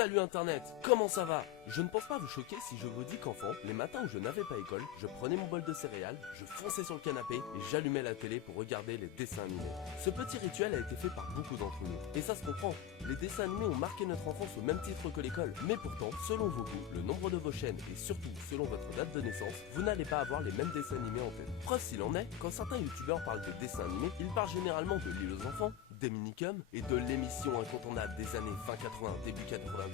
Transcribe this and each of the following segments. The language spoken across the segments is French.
Salut internet, comment ça va? Je ne pense pas vous choquer si je vous dis qu'enfant, les matins où je n'avais pas école, je prenais mon bol de céréales, je fonçais sur le canapé et j'allumais la télé pour regarder les dessins animés. Ce petit rituel a été fait par beaucoup d'entre nous, et ça se comprend. Les dessins animés ont marqué notre enfance au même titre que l'école, mais pourtant, selon vos goûts, le nombre de vos chaînes et surtout selon votre date de naissance, vous n'allez pas avoir les mêmes dessins animés en tête. Preuve s'il en est, quand certains youtubeurs parlent de dessins animés, ils parlent généralement de l'île aux enfants, des minicums et de l'émission incontournable des années fin 80, début 90.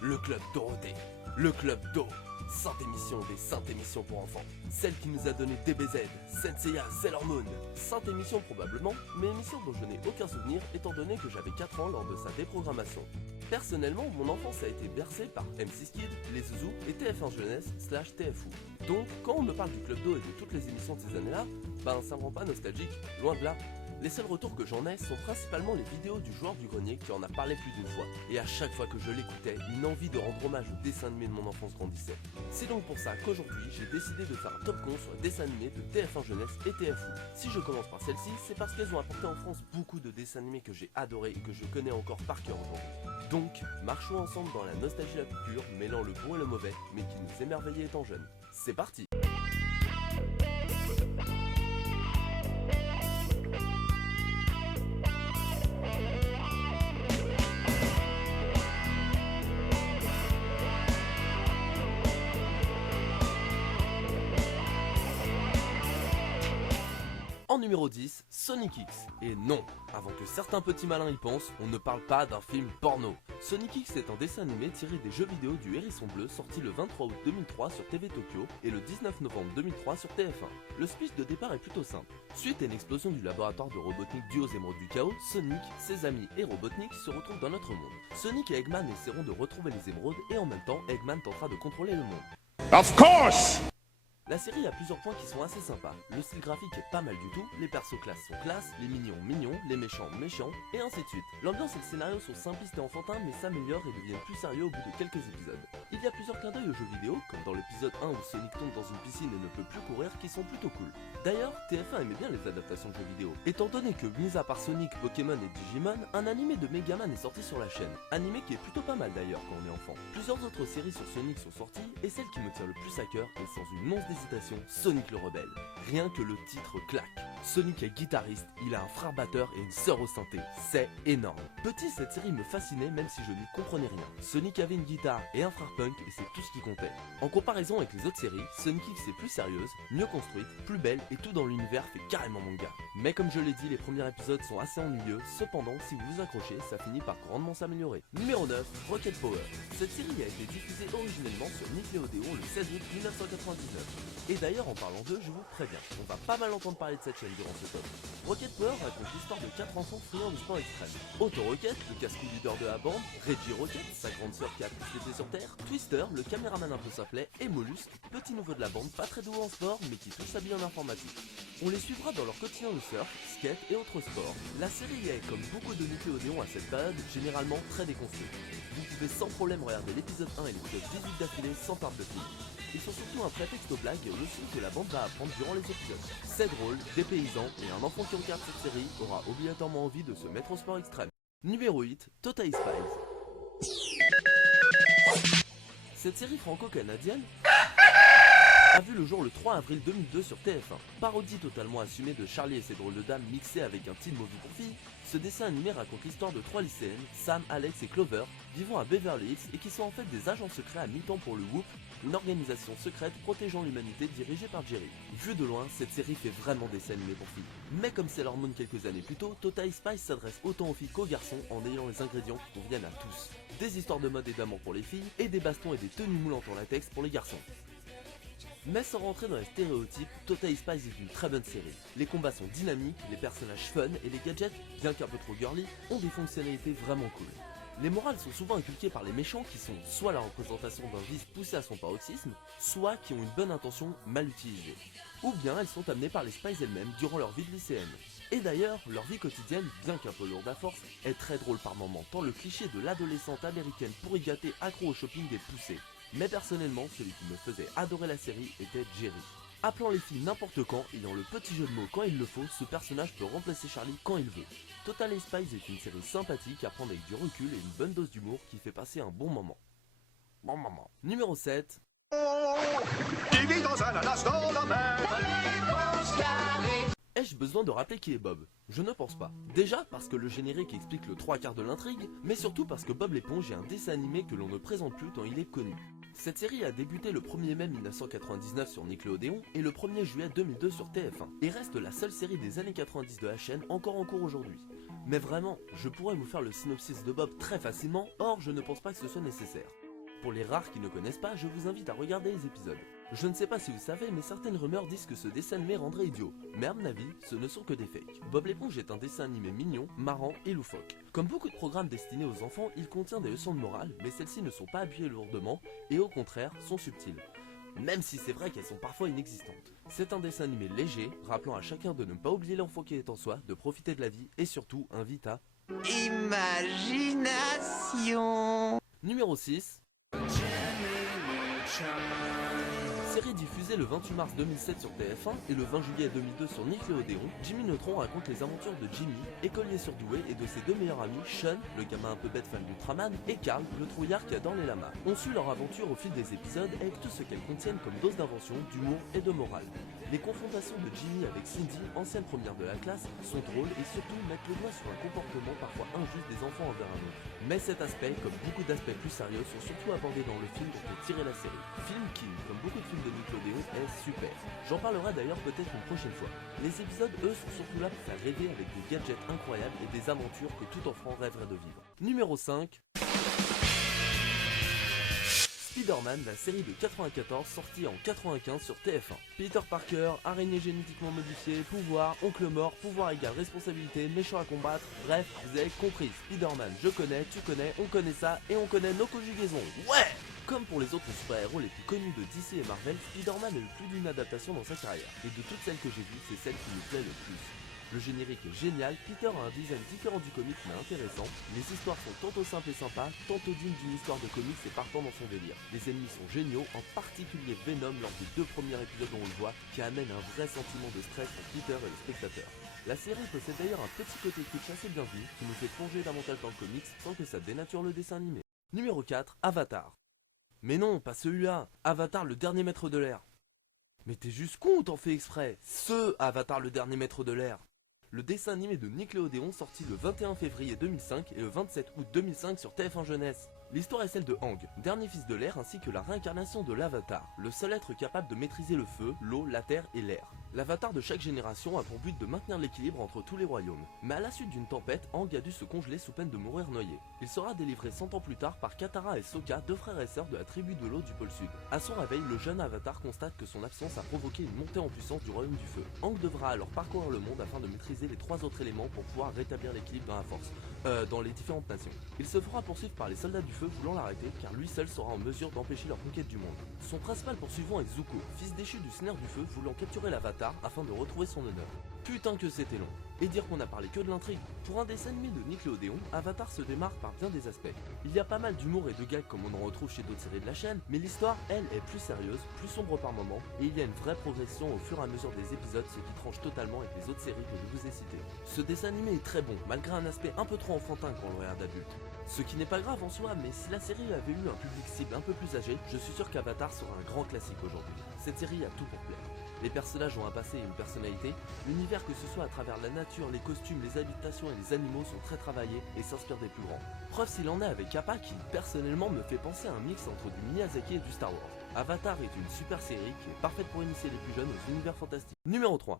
Le Club Dorothée, le Club Do, sainte émission des saintes émissions pour enfants. Celle qui nous a donné DBZ, Senseiya, Sailor Moon. Sainte émission probablement, mais émission dont je n'ai aucun souvenir étant donné que j'avais 4 ans lors de sa déprogrammation. Personnellement, mon enfance a été bercée par M6 Kids, Les Zouzous et TF1 Jeunesse / TFU. Donc, quand on me parle du Club Do et de toutes les émissions de ces années-là, ça me rend pas nostalgique, loin de là. Les seuls retours que j'en ai sont principalement les vidéos du joueur du grenier qui en a parlé plus d'une fois. Et à chaque fois que je l'écoutais, une envie de rendre hommage aux dessins animés de mon enfance grandissait. C'est donc pour ça qu'aujourd'hui, j'ai décidé de faire un top con sur les dessins animés de TF1 Jeunesse et TFU. Si je commence par celle-ci, c'est parce qu'elles ont apporté en France beaucoup de dessins animés que j'ai adorés et que je connais encore par cœur aujourd'hui. Donc, marchons ensemble dans la nostalgie la plus pure, mêlant le bon et le mauvais, mais qui nous émerveillait étant jeunes. C'est parti! En numéro 10, Sonic X. Et non, avant que certains petits malins y pensent, on ne parle pas d'un film porno. Sonic X est un dessin animé tiré des jeux vidéo du Hérisson Bleu sorti le 23 août 2003 sur TV Tokyo et le 19 novembre 2003 sur TF1. Le speech de départ est plutôt simple. Suite à une explosion du laboratoire de Robotnik due aux émeraudes du chaos, Sonic, ses amis et Robotnik se retrouvent dans notre monde. Sonic et Eggman essaieront de retrouver les émeraudes et en même temps, Eggman tentera de contrôler le monde. Of course! La série a plusieurs points qui sont assez sympas. Le style graphique est pas mal du tout, les persos classes sont classes, les mignons mignons, les méchants méchants, et ainsi de suite. L'ambiance et le scénario sont simplistes et enfantins mais s'améliorent et deviennent plus sérieux au bout de quelques épisodes. Il y a plusieurs clins d'œil aux jeux vidéo, comme dans l'épisode 1 où Sonic tombe dans une piscine et ne peut plus courir, qui sont plutôt cool. D'ailleurs, TF1 aimait bien les adaptations de jeux vidéo, étant donné que, mis à part Sonic, Pokémon et Digimon, un animé de Megaman est sorti sur la chaîne. Animé qui est plutôt pas mal d'ailleurs quand on est enfant. Plusieurs autres séries sur Sonic sont sorties, et celle qui me tient le plus à cœur est sans une once d'hésitation, Sonic le Rebelle. Rien que le titre claque. Sonic est guitariste, il a un frère batteur et une sœur au synthé. C'est énorme. Petit, cette série me fascinait même si je n'y comprenais rien. Sonic avait une guitare et un frère punk et c'est tout ce qui comptait. En comparaison avec les autres séries, Sonic X est plus sérieuse, mieux construite, plus belle et tout dans l'univers fait carrément manga. Mais comme je l'ai dit, les premiers épisodes sont assez ennuyeux, cependant si vous vous accrochez, ça finit par grandement s'améliorer. Numéro 9, Rocket Power. Cette série a été diffusée originellement sur Nickelodeon le 16 août 1999. Et d'ailleurs en parlant d'eux, je vous préviens, on va pas mal entendre parler de cette chaîne durant ce top. Rocket Power raconte l'histoire de 4 enfants friands de sport extrême. Otto Rocket, le casse-cou leader de la bande, Reggie Rocket, sa grande sœur qui a plus les pieds sur terre, Twister, le caméraman un peu saplé, et Mollusque, petit nouveau de la bande, pas très doué en sport mais qui touche sa bille en informatique. On les suivra dans leur quotidien de surf, skate et autres sports. La série est, comme beaucoup de Nickelodeon à cette période, généralement très déconstruite. Vous pouvez sans problème regarder l'épisode 1 et l'épisode 18 d'affilée sans perte de fil. Ils sont surtout un prétexte aux blagues et aux leçons que la bande va apprendre durant les épisodes. C'est drôle, des paysans et un enfant qui regarde cette série aura obligatoirement envie de se mettre au sport extrême. Numéro 8, Totally Spies. Cette série franco-canadienne a vu le jour le 3 avril 2002 sur TF1. Parodie totalement assumée de Charlie et ses drôles de dames mixée avec un teen movie pour filles, ce dessin animé raconte l'histoire de 3 lycéennes, Sam, Alex et Clover, vivant à Beverly Hills et qui sont en fait des agents secrets à mi-temps pour le WHOOP, une organisation secrète protégeant l'humanité dirigée par Jerry. Vu de loin, cette série fait vraiment dessin animé pour filles. Mais comme Sailor Moon quelques années plus tôt, Totally Spies s'adresse autant aux filles qu'aux garçons en ayant les ingrédients qui conviennent à tous. Des histoires de mode et d'amour pour les filles, et des bastons et des tenues moulantes en latex pour les garçons. Mais sans rentrer dans les stéréotypes, Totally Spies est une très bonne série. Les combats sont dynamiques, les personnages fun et les gadgets, bien qu'un peu trop girly, ont des fonctionnalités vraiment cool. Les morales sont souvent inculquées par les méchants qui sont soit la représentation d'un vice poussé à son paroxysme, soit qui ont une bonne intention mal utilisée. Ou bien elles sont amenées par les Spies elles-mêmes durant leur vie de lycéenne. Et d'ailleurs, leur vie quotidienne, bien qu'un peu lourde à force, est très drôle par moments, tant le cliché de l'adolescente américaine pourri gâtée accro au shopping est poussé. Mais personnellement, celui qui me faisait adorer la série était Jerry. Appelant les filles n'importe quand, ayant le petit jeu de mots quand il le faut, ce personnage peut remplacer Charlie quand il veut. Totally Spies est une série sympathique à prendre avec du recul et une bonne dose d'humour qui fait passer un bon moment. Bon moment. Numéro 7. Il vit dans un ananas dans la mer. Ai-je besoin de rappeler qui est Bob? Je ne pense pas. Déjà parce que le générique explique le 3/4 de l'intrigue, mais surtout parce que Bob l'éponge est un dessin animé que l'on ne présente plus tant il est connu. Cette série a débuté le 1er mai 1999 sur Nickelodeon et le 1er juillet 2002 sur TF1, et reste la seule série des années 90 de la chaîne encore en cours aujourd'hui. Mais vraiment, je pourrais vous faire le synopsis de Bob très facilement, or je ne pense pas que ce soit nécessaire. Pour les rares qui ne connaissent pas, je vous invite à regarder les épisodes. Je ne sais pas si vous savez, mais certaines rumeurs disent que ce dessin animé rendrait idiot. Mais à mon avis, ce ne sont que des fakes. Bob l'éponge est un dessin animé mignon, marrant et loufoque. Comme beaucoup de programmes destinés aux enfants, il contient des leçons de morale, mais celles-ci ne sont pas appuyées lourdement, et au contraire, sont subtiles. Même si c'est vrai qu'elles sont parfois inexistantes. C'est un dessin animé léger, rappelant à chacun de ne pas oublier l'enfant qui est en soi, de profiter de la vie, et surtout, invite à... Imagination. Numéro 6. Série diffusée le 28 mars 2007 sur TF1 et le 20 juillet 2002 sur Nickelodeon, Jimmy Neutron raconte les aventures de Jimmy, écolier surdoué, et de ses deux meilleurs amis, Sean, le gamin un peu bête fan d'Ultraman, et Carl, le trouillard qui adore les lamas. On suit leur aventure au fil des épisodes avec tout ce qu'elles contiennent comme dose d'invention, d'humour et de morale. Les confrontations de Jimmy avec Cindy, ancienne première de la classe, sont drôles et surtout mettent le doigt sur un comportement parfois injuste des enfants envers un autre. Mais cet aspect, comme beaucoup d'aspects plus sérieux, sont surtout abordés dans le film dont est tirée la série. Film qui, comme beaucoup de films de Nickelodeon, est super. J'en parlerai d'ailleurs peut-être une prochaine fois. Les épisodes, eux, sont surtout là pour faire rêver avec des gadgets incroyables et des aventures que tout enfant rêverait de vivre. Numéro 5. Spider-Man, la série de 94 sortie en 95 sur TF1. Peter Parker, araignée génétiquement modifiée, pouvoir, oncle mort, pouvoir égale responsabilité, méchant à combattre, bref, vous avez compris, Spider-Man, je connais, tu connais, on connaît ça et on connaît nos conjugaisons. Ouais! Comme pour les autres super-héros les plus connus de DC et Marvel, Spider-Man a eu plus d'une adaptation dans sa carrière. Et de toutes celles que j'ai vues, c'est celle qui me plaît le plus. Le générique est génial, Peter a un design différent du comic mais intéressant, les histoires sont tantôt simples et sympas, tantôt dignes d'une histoire de comics et partant dans son délire. Les ennemis sont géniaux, en particulier Venom lors des 2 premiers épisodes où on le voit, qui amène un vrai sentiment de stress pour Peter et le spectateur. La série possède d'ailleurs un petit côté kitsch assez bienvenu, qui nous fait plonger davantage dans le comics sans que ça dénature le dessin animé. Numéro 4, Avatar. Mais non, pas celui-là, Avatar le dernier maître de l'air. Mais t'es juste con ou t'en fais exprès? Ce Avatar le dernier maître de l'air. Le dessin animé de Nickelodeon sorti le 21 février 2005 et le 27 août 2005 sur TF1 Jeunesse. L'histoire est celle de Aang, dernier fils de l'air ainsi que la réincarnation de l'Avatar, le seul être capable de maîtriser le feu, l'eau, la terre et l'air. L'Avatar de chaque génération a pour but de maintenir l'équilibre entre tous les royaumes. Mais à la suite d'une tempête, Aang a dû se congeler sous peine de mourir noyé. Il sera délivré 100 ans plus tard par Katara et Sokka, deux frères et sœurs de la tribu de l'eau du pôle sud. À son réveil, le jeune Avatar constate que son absence a provoqué une montée en puissance du royaume du feu. Aang devra alors parcourir le monde afin de maîtriser les 3 autres éléments pour pouvoir rétablir l'équilibre dans la force. Dans les différentes nations. Il se fera poursuivre par les soldats du feu voulant l'arrêter car lui seul sera en mesure d'empêcher leur conquête du monde. Son principal poursuivant est Zuko, fils déchu du Seigneur du Feu voulant capturer l'Avatar afin de retrouver son honneur. Putain que c'était long. Et dire qu'on a parlé que de l'intrigue. Pour un dessin animé de Nickelodeon, Avatar se démarque par bien des aspects. Il y a pas mal d'humour et de gags comme on en retrouve chez d'autres séries de la chaîne, mais l'histoire, elle, est plus sérieuse, plus sombre par moments, et il y a une vraie progression au fur et à mesure des épisodes, ce qui tranche totalement avec les autres séries que je vous ai citées. Ce dessin animé est très bon, malgré un aspect un peu trop enfantin quand on le regarde adulte. Ce qui n'est pas grave en soi, mais si la série avait eu un public cible un peu plus âgé, je suis sûr qu'Avatar sera un grand classique aujourd'hui. Cette série a tout pour plaire. Les personnages ont un passé et une personnalité, l'univers que ce soit à travers la nature, les costumes, les habitations et les animaux sont très travaillés et s'inspirent des plus grands. Preuve s'il en est avec Appa qui personnellement me fait penser à un mix entre du Miyazaki et du Star Wars. Avatar est une super série qui est parfaite pour initier les plus jeunes aux univers fantastiques. Numéro 3.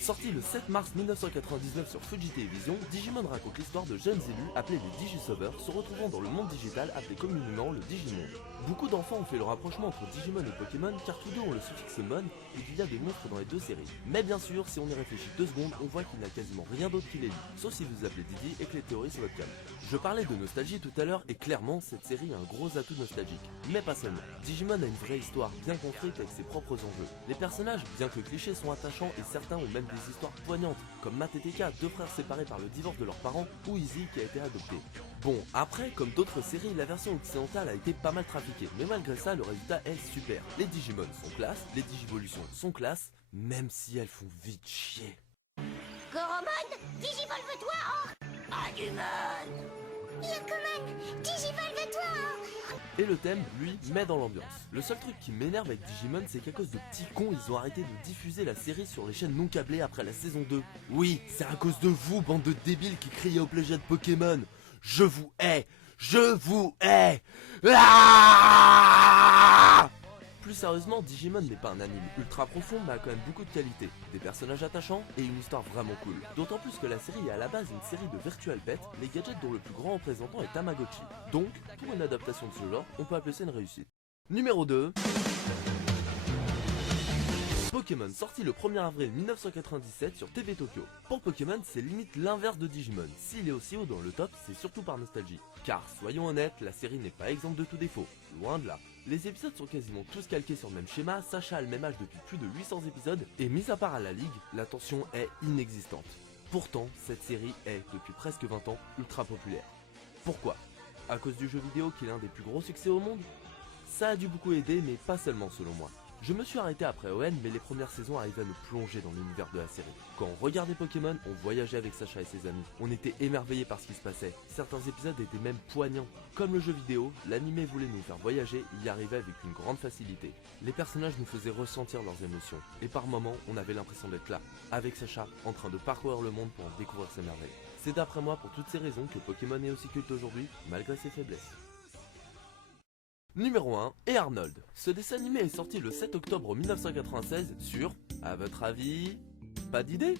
Sorti le 7 mars 1999 sur Fuji Television, Digimon raconte l'histoire de jeunes élus appelés les Digisauveurs se retrouvant dans le monde digital appelé communément le Digimon. Beaucoup d'enfants ont fait le rapprochement entre Digimon et Pokémon car tous deux ont le suffixe mon et qu'il y a des monstres dans les deux séries. Mais bien sûr, si on y réfléchit 2 secondes, on voit qu'il n'y a quasiment rien d'autre qui les lie, sauf si vous appelez Didi et que les théories sont votre cam. Je parlais de nostalgie tout à l'heure et clairement cette série a un gros atout nostalgique. Mais pas seulement. Digimon a une vraie histoire bien construite avec ses propres enjeux. Les personnages, bien que clichés, sont attachants et certains ont même des histoires poignantes, comme Matt et Tekka, 2 frères séparés par le divorce de leurs parents, ou Izzy qui a été adopté. Bon, après, comme d'autres séries, la version occidentale a été pas mal trafiquée. compliqué, mais malgré ça, le résultat est super. Les Digimon sont classe, les Digivolutions sont classe, même si elles font vite chier. Coromon, Digivolve-toi en Agumon. Yakuman, Digivolve-toi en... Et le thème, lui, met dans l'ambiance. Le seul truc qui m'énerve avec Digimon, c'est qu'à cause de petits cons, ils ont arrêté de diffuser la série sur les chaînes non câblées après la saison 2. Oui, c'est à cause de vous, bande de débiles qui criaient au plagiat de Pokémon. Je vous hais! Je vous hais! Ah! Plus sérieusement, Digimon n'est pas un anime ultra profond, mais a quand même beaucoup de qualité, des personnages attachants et une histoire vraiment cool. D'autant plus que la série est à la base une série de virtual pets, les gadgets dont le plus grand représentant est Tamagotchi. Donc, pour une adaptation de ce genre, on peut appeler ça une réussite. Numéro 2. Pokémon, sorti le 1er avril 1997 sur TV Tokyo. Pour Pokémon, c'est limite l'inverse de Digimon. S'il est aussi haut dans le top, c'est surtout par nostalgie. Car, soyons honnêtes, la série n'est pas exempte de tout défaut. Loin de là. Les épisodes sont quasiment tous calqués sur le même schéma, Sacha a le même âge depuis plus de 800 épisodes, et mis à part à la Ligue, la tension est inexistante. Pourtant, cette série est, depuis presque 20 ans, ultra populaire. Pourquoi? À cause du jeu vidéo qui est l'un des plus gros succès au monde? Ça a dû beaucoup aider, mais pas seulement selon moi. Je me suis arrêté après ON, mais les premières saisons arrivaient à nous plonger dans l'univers de la série. Quand on regardait Pokémon, on voyageait avec Sacha et ses amis. On était émerveillés par ce qui se passait. Certains épisodes étaient même poignants. Comme le jeu vidéo, l'anime voulait nous faire voyager, il y arrivait avec une grande facilité. Les personnages nous faisaient ressentir leurs émotions. Et par moments, on avait l'impression d'être là, avec Sacha, en train de parcourir le monde pour en découvrir ses merveilles. C'est d'après moi pour toutes ces raisons que Pokémon est aussi culte aujourd'hui, malgré ses faiblesses. Numéro 1, et Arnold. Ce dessin animé est sorti le 7 octobre 1996 sur, à votre avis, pas d'idée?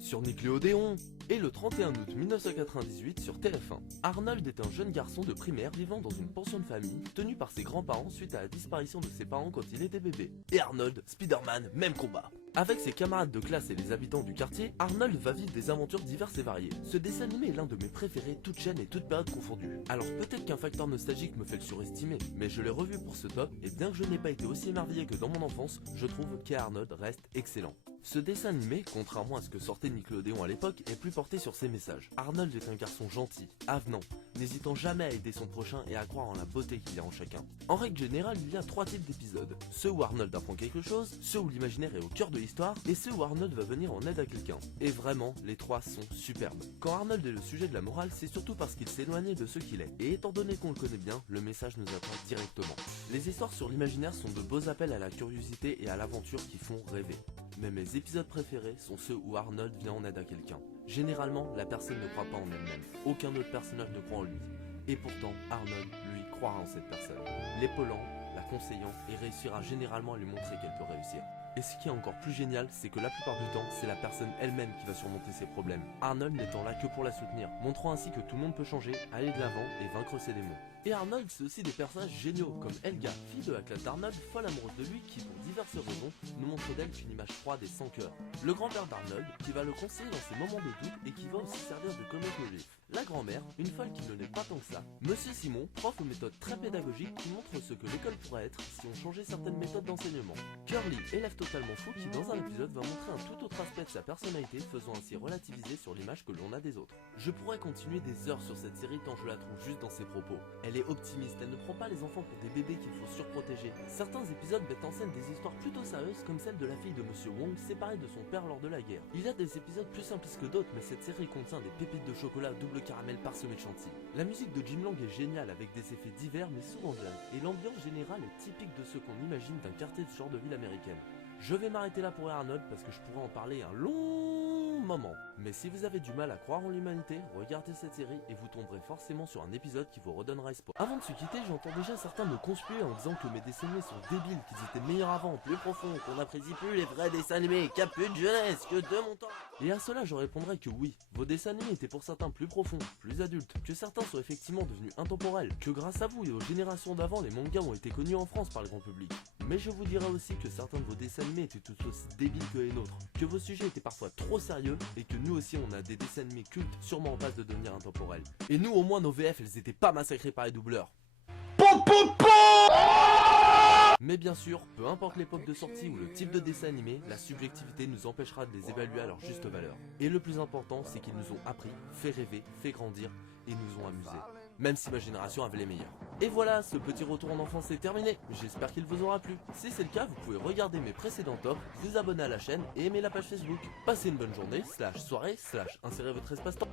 Sur Nickelodeon. Et le 31 août 1998 sur TF1. Arnold est un jeune garçon de primaire vivant dans une pension de famille, tenu par ses grands-parents suite à la disparition de ses parents quand il était bébé. Et Arnold, Spider-Man, même combat. Avec ses camarades de classe et les habitants du quartier, Arnold va vivre des aventures diverses et variées. Ce dessin animé est l'un de mes préférés, toutes chaînes et toutes périodes confondues. Alors peut-être qu'un facteur nostalgique me fait le surestimer, mais je l'ai revu pour ce top, et bien que je n'ai pas été aussi émerveillé que dans mon enfance, je trouve qu'Arnold reste excellent. Ce dessin animé, contrairement à ce que sortait Nickelodeon à l'époque, est plus porté sur ses messages. Arnold est un garçon gentil, avenant, n'hésitant jamais à aider son prochain et à croire en la beauté qu'il y a en chacun. En règle générale, il y a 3 types d'épisodes. Ceux où Arnold apprend quelque chose, ceux où l'imaginaire est au cœur de l'histoire, et ceux où Arnold va venir en aide à quelqu'un. Et vraiment, les 3 sont superbes. Quand Arnold est le sujet de la morale, c'est surtout parce qu'il s'est éloigné de ce qu'il est. Et étant donné qu'on le connaît bien, le message nous atteint directement. Les histoires sur l'imaginaire sont de beaux appels à la curiosité et à l'aventure qui font rêver. Mais mes épisodes préférés sont ceux où Arnold vient en aide à quelqu'un. Généralement, la personne ne croit pas en elle-même. Aucun autre personnage ne croit en lui. Et pourtant, Arnold, lui, croira en cette personne. L'épaulant, la conseillant et réussira généralement à lui montrer qu'elle peut réussir. Et ce qui est encore plus génial, c'est que la plupart du temps, c'est la personne elle-même qui va surmonter ses problèmes. Arnold n'étant là que pour la soutenir, montrant ainsi que tout le monde peut changer, aller de l'avant et vaincre ses démons. Et Arnold, c'est aussi des personnages géniaux, comme Helga, fille de la classe d'Arnold, folle amoureuse de lui, qui pour diverses raisons, nous montre d'elle qu'une image froide et sans cœur. Le grand-père d'Arnold, qui va le conseiller dans ses moments de doute et qui va aussi servir de comic relief. La grand-mère, une folle qui ne l'est pas tant que ça. Monsieur Simon, prof aux méthodes très pédagogiques qui montre ce que l'école pourrait être si on changeait certaines méthodes d'enseignement. Curly, élève totalement fou qui dans un épisode va montrer un tout autre aspect de sa personnalité, faisant ainsi relativiser sur l'image que l'on a des autres. Je pourrais continuer des heures sur cette série tant je la trouve juste dans ses propos. Elle est optimiste, elle ne prend pas les enfants pour des bébés qu'il faut surprotéger. Certains épisodes mettent en scène des histoires plutôt sérieuses comme celle de la fille de Monsieur Wong séparée de son père lors de la guerre. Il y a des épisodes plus simplistes que d'autres, mais cette série contient des pépites de chocolat double caramel parsemé de chantilly. La musique de Jim Lang est géniale avec des effets divers mais souvent jazz, et l'ambiance générale est typique de ce qu'on imagine d'un quartier de ce genre de ville américaine. Je vais m'arrêter là pour Arnold parce que je pourrais en parler un long moment. Mais si vous avez du mal à croire en l'humanité, regardez cette série et vous tomberez forcément sur un épisode qui vous redonnera espoir. Avant de se quitter, j'entends déjà certains me conspuer en disant que mes dessins animés sont débiles, qu'ils étaient meilleurs avant, plus profonds, qu'on n'apprécie plus les vrais dessins animés, qu'il n'y a plus de jeunesse, que de mon temps. Et à cela je répondrai que oui, vos dessins animés étaient pour certains plus profonds, plus adultes, que certains sont effectivement devenus intemporels, que grâce à vous et aux générations d'avant, les mangas ont été connus en France par le grand public. Mais je vous dirai aussi que certains de vos dessins animés étaient tout aussi débiles que les nôtres, que vos sujets étaient parfois trop sérieux et que nous aussi on a des dessins animés cultes sûrement en passe de devenir intemporels. Et nous au moins nos VF elles étaient pas massacrées par les doubleurs. Mais bien sûr, peu importe l'époque de sortie ou le type de dessin animé, la subjectivité nous empêchera de les évaluer à leur juste valeur. Et le plus important, c'est qu'ils nous ont appris, fait rêver, fait grandir et nous ont amusés. même si ma génération avait les meilleurs. Et voilà, ce petit retour en enfance est terminé, j'espère qu'il vous aura plu. Si c'est le cas, vous pouvez regarder mes précédents tops, vous abonner à la chaîne et aimer la page Facebook. Passez une bonne journée, soirée, insérez votre espace-temps.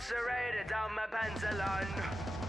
Serrated down my pantalon.